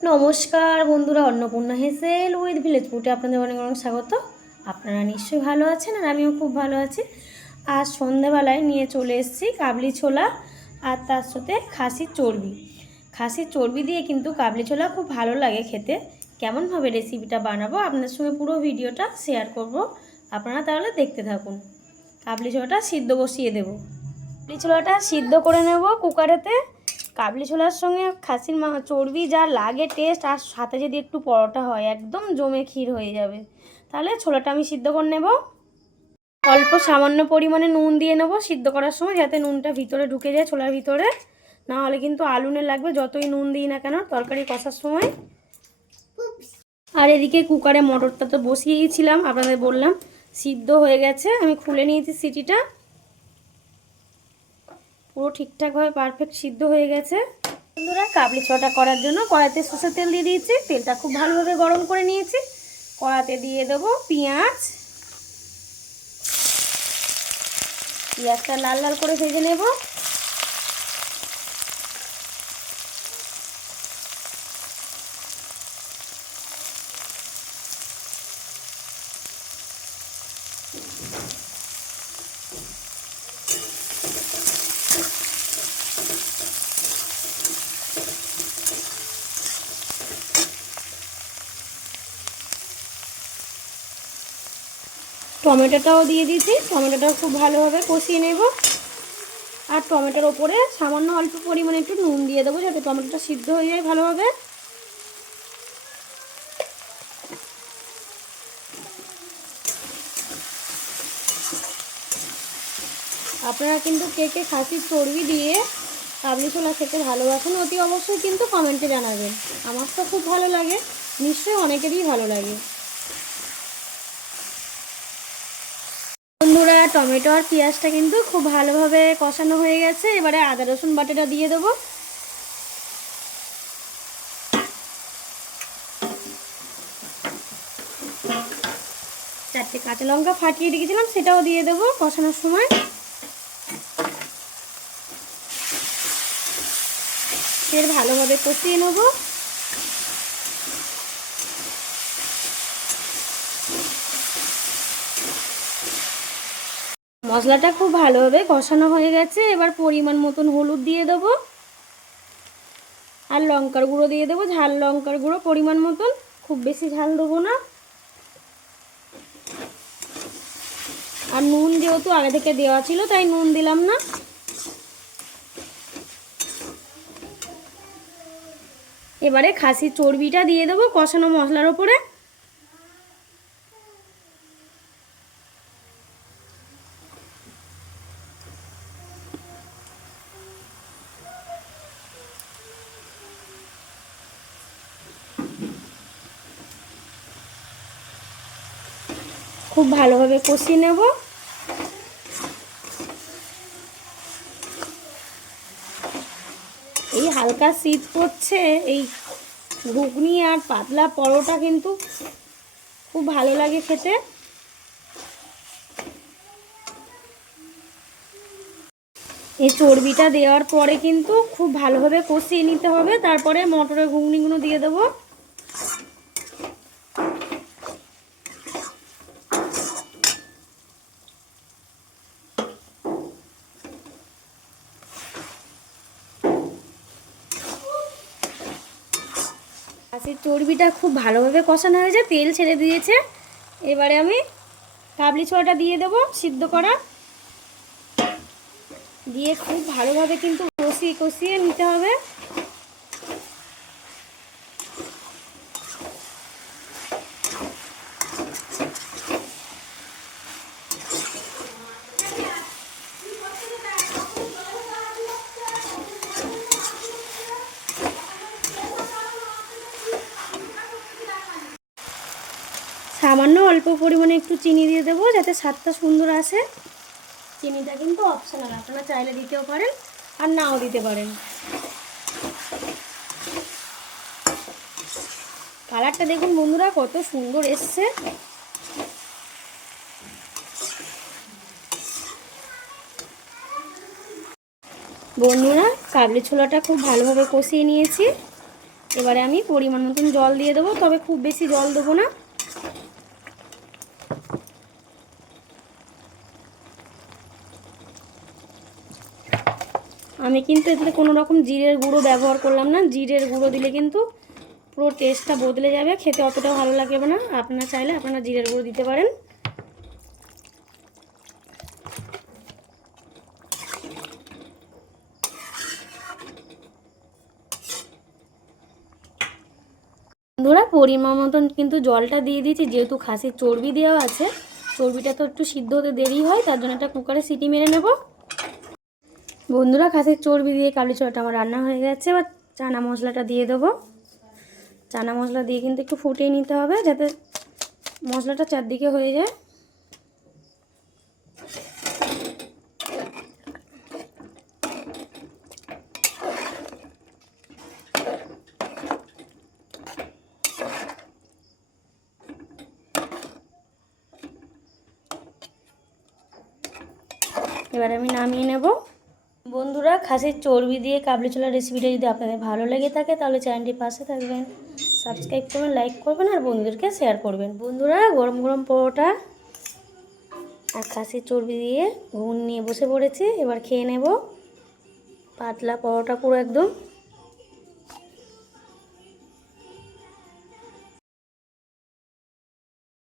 নমস্কার বন্ধুরা, Annapurna হেসেল with village ফুটে আপনাদের অনেক অনেক স্বাগত। আপনারা নিশ্চয়ই ভালো আছেন আর আমিও খুব ভালো আছি। আজ সন্ধেবেলায় নিয়ে চলে এসেছি কাবলি ছোলা আর তার সাথে খাসির চর্বি। খাসির চর্বি দিয়ে কিন্তু কাবলি ছোলা খুব ভালো লাগে খেতে। কেমনভাবে রেসিপিটা বানাবো আপনার সঙ্গে পুরো ভিডিওটা শেয়ার করব। আপনারা তাহলে দেখতে থাকুন। কাবলি ছোলাটা সিদ্ধ বসিয়ে দেবো। কাবলি ছোলাটা সিদ্ধ করে নেব কুকারেতে কাবলি ছোলার সঙ্গে খাসির মা চর্বি যা লাগে টেস্ট আর সাথে যদি একটু পরোটা হয়, একদম জমে ক্ষীর হয়ে যাবে। তাহলে ছোলাটা আমি সিদ্ধ করে নেব। অল্প সামান্য পরিমাণে নুন দিয়ে নেব। সিদ্ধ করার সময় যাতে নুনটা ভিতরে ঢুকে যায় ছোলার ভিতরে। না হলে কিন্তু আলুনে লাগবে, যতই নুন দিই না কেন, তরকারি কষার সময়। আর এদিকে কুকারে মটরটা তো বসিয়েছিলাম আপনাদের বললাম, সিদ্ধ হয়ে গেছে। আমি খুলে নিয়েছি সিটিটা। পুরো ঠিকঠাকভাবে পারফেক্ট সিদ্ধ হয়ে গেছে। বন্ধুরা, কাবলি ছোটা করার জন্য কড়াইতে সর্ষের তেল দিয়ে দিয়েছি। তেলটা খুব ভালোভাবে গরম করে নিয়েছি। কড়াতে দিয়ে দেবো পেঁয়াজ। পেঁয়াজটা লাল লাল করে ভেজে নেব। টমেটোটাও দিয়ে দিয়েছি। টমেটোটাও খুব ভালোভাবে কষিয়ে নেব। আর টমেটোর ওপরে সামান্য অল্প পরিমাণে একটু নুন দিয়ে দেবো যাতে টমেটোটা সিদ্ধ হয়ে যায় ভালোভাবে। আপনারা কিন্তু কে কে খাসির চর্বি দিয়ে কাবলি ছোলা খেতে ভালোবাসেন, অতি অবশ্যই কিন্তু কমেন্টে জানাবেন। আমার তো খুব ভালো লাগে, নিশ্চয়ই অনেকেরই ভালো লাগে। বন্ধুরা টমেটো আর পেঁয়াজটা কিন্তু খুব ভালোভাবে কষানো হয়ে গেছে। এবারে আদা, রসুন বাটাটা দিয়ে দেবো। চারটে কাঁচা লঙ্কা ফাটিয়ে রেখেছিলাম, সেটাও দিয়ে দেবো কষানোর সময়। ফের ভালোভাবে কষিয়ে নেব। মশলাটা খুব ভালোভাবে কষানো হয়ে গেছে। এবার পরিমাণ মতন হলুদ দিয়ে দেবো। আর লঙ্কার গুঁড়ো দিয়ে দেবো। ঝাল লঙ্কার গুঁড়ো পরিমাণ মতন। খুব বেশি ঝাল দেবো না। আর নুন যেহেতু আগে থেকে দেওয়া ছিল, তাই নুন দিলাম না। এবারে খাসির চর্বিটা দিয়ে দেবো কষানো মশলার ওপরে। খুব ভালোভাবে কষিয়ে নেব। এই হালকা শীত পড়ছে, এই ঘুগনি আর পাতলা পরোটা কিন্তু খুব ভালো লাগে খেতে। এই চর্বিটা দেওয়ার পরে কিন্তু খুব ভালোভাবে কষিয়ে নিতে হবে। তারপরে মটরের ঘুগনিগুলো দিয়ে দেবো। খাসির চর্বিটা খুব ভালোভাবে কষানো হয়েছে তেল ছেড়ে দিয়েছে। এবারে আমি কাবলি ছোয়াটা দিয়ে দেব সিদ্ধ করা। দিয়ে খুব ভালোভাবে কিন্তু কষিয়ে কষিয়ে নিতে হবে। সামান্য অল্প পরিমাণে একটু চিনি দিয়ে দেবো, যাতে স্বাদটা সুন্দর আসে। চিনিটা কিন্তু অপশনাল আপনারা চাইলে দিতেও পারেন আর নাও দিতে পারেন। কালারটা দেখুন বন্ধুরা, কত সুন্দর এসছে। বন্ধুরা, কাবলি ছোলাটা খুব ভালোভাবে কষিয়ে নিয়েছি। এবারে আমি পরিমাণ মতন জল দিয়ে দেবো, তবে খুব বেশি জল দেবো না। আমি কিন্তু এতে কোনো রকম জিরের গুঁড়ো ব্যবহার করলাম না। জিরের গুঁড়ো দিলে কিন্তু পুরো টেস্টটা বদলে যাবে, খেতে অতটাও ভালো লাগবে না। আপনারা চাইলে আপনারা জিরের গুঁড়ো দিতে পারেন। বন্ধুরা, পরিমাণ মতন কিন্তু জলটা দিয়ে দিয়েছি, যেহেতু খাসির চর্বি দেওয়া আছে, চর্বিটা তো একটু সিদ্ধ হতে দেরি হয়, তার জন্য একটা কুকারে সিটি মেরে নেব। বন্ধুরা খাসির চর্বি দিয়ে কালি ছোলাটা আমার রান্না হয়ে গেছে, এবার চানা মশলাটা দিয়ে দেবো। চানা মশলা দিয়ে কিন্তু একটু ফুটিয়ে নিতে হবে যাতে মশলাটা চারদিকে হয়ে যায়। এবার আমি নামিয়ে নেব। বন্ধুরা, খাসির চর্বি দিয়ে কাবলি ছোলার রেসিপিটা যদি আপনাদের ভালো লেগে থাকে, তাহলে চ্যানেলটি পাশে থাকবেন। সাবস্ক্রাইব করবেন লাইক করবেন আর বন্ধুদেরকে শেয়ার করবেন। বন্ধুরা, গরম গরম পরোটা আর খাসির চর্বি দিয়ে ঘুন নিয়ে বসে পড়েছি। এবার খেয়ে নেব। পাতলা পরোটা পুরো একদম।